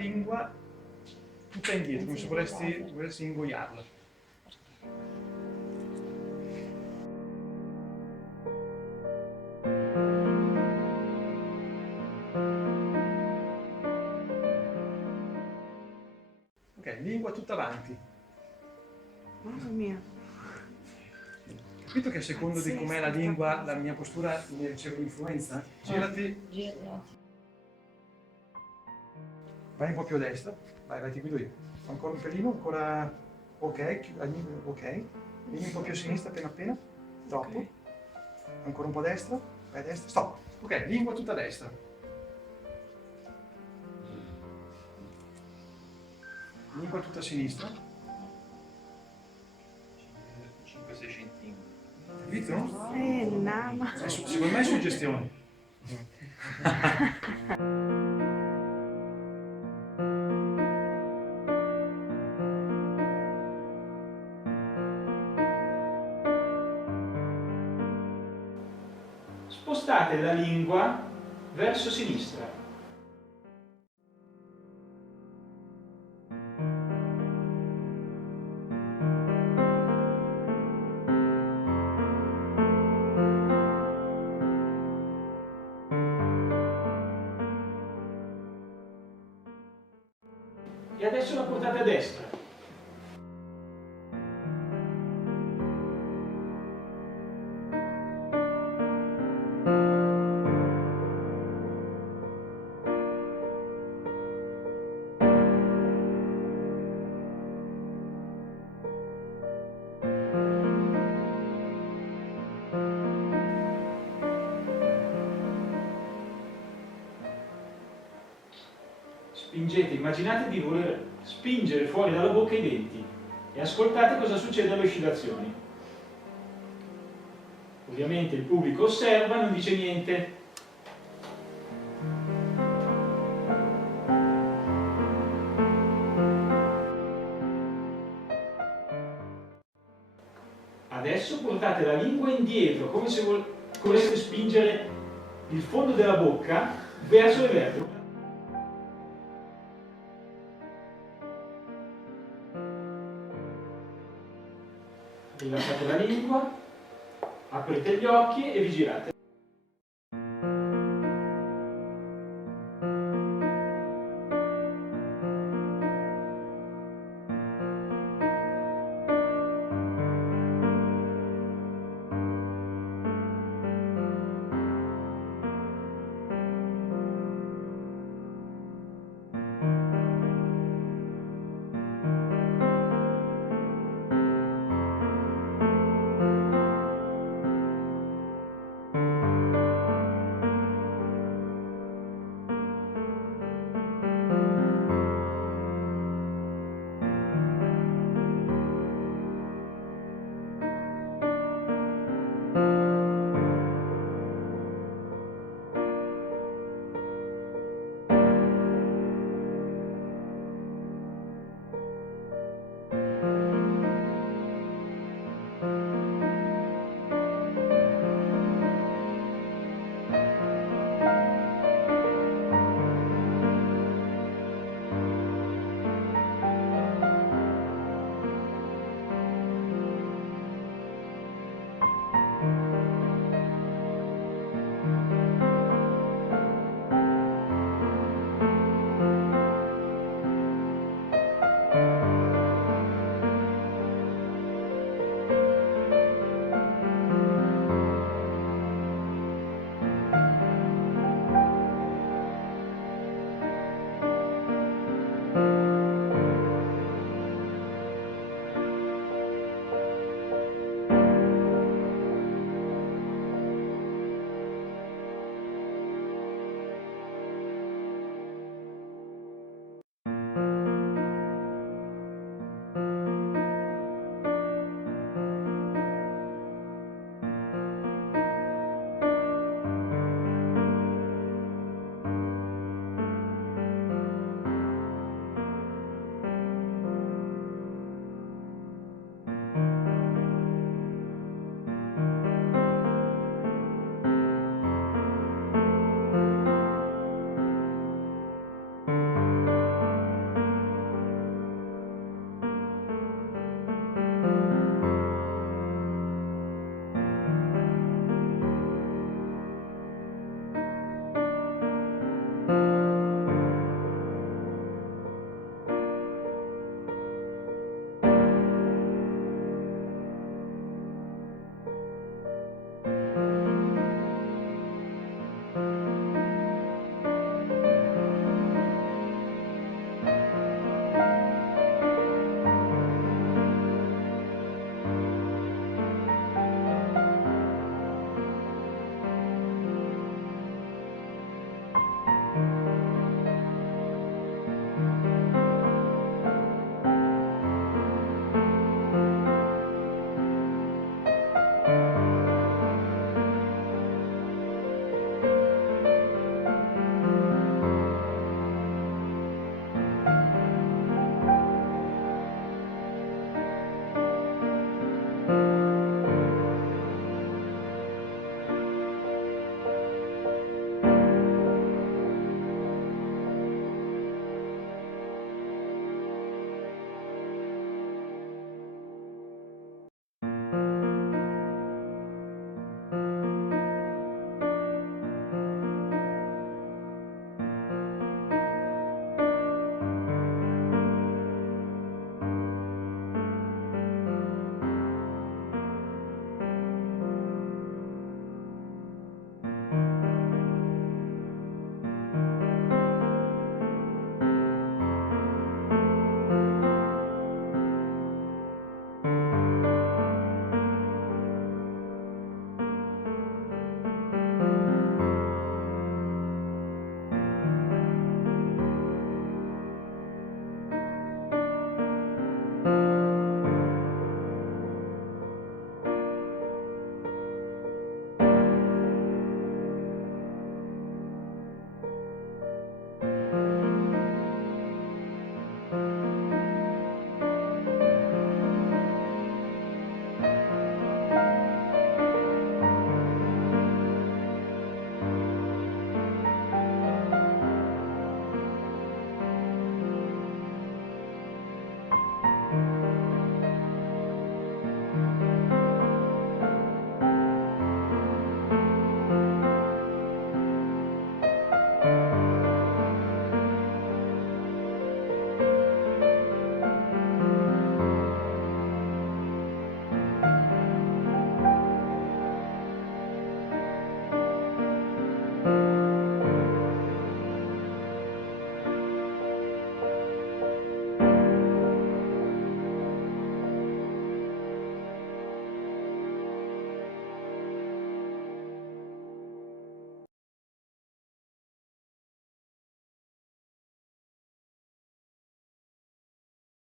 lingua tutta indietro, come se volessi ingoiarla. Ok, lingua tutta avanti. Mamma mia. Capito che a secondo di com'è la lingua, la mia postura ne riceve l'influenza? Girati. Vai un po' più a destra. Vai, ti guido io. Ancora un pelino, ancora. Ok, ok. Vieni un po' più a sinistra appena. Troppo. Ancora un po' a destra. Vai a destra. Stop. Ok, lingua tutta a destra. Lingua tutta a sinistra. 5-6 centimetri. Capito? Nama. Secondo me è suggestione. Spostate la lingua verso sinistra. E adesso la portate a destra. Spingete, immaginate di voler spingere fuori dalla bocca i denti e ascoltate cosa succede alle oscillazioni. Ovviamente il pubblico osserva e non dice niente. Adesso portate la lingua indietro, come se voleste spingere il fondo della bocca verso le vertebre. Rilassate la lingua, aprite gli occhi e vi girate.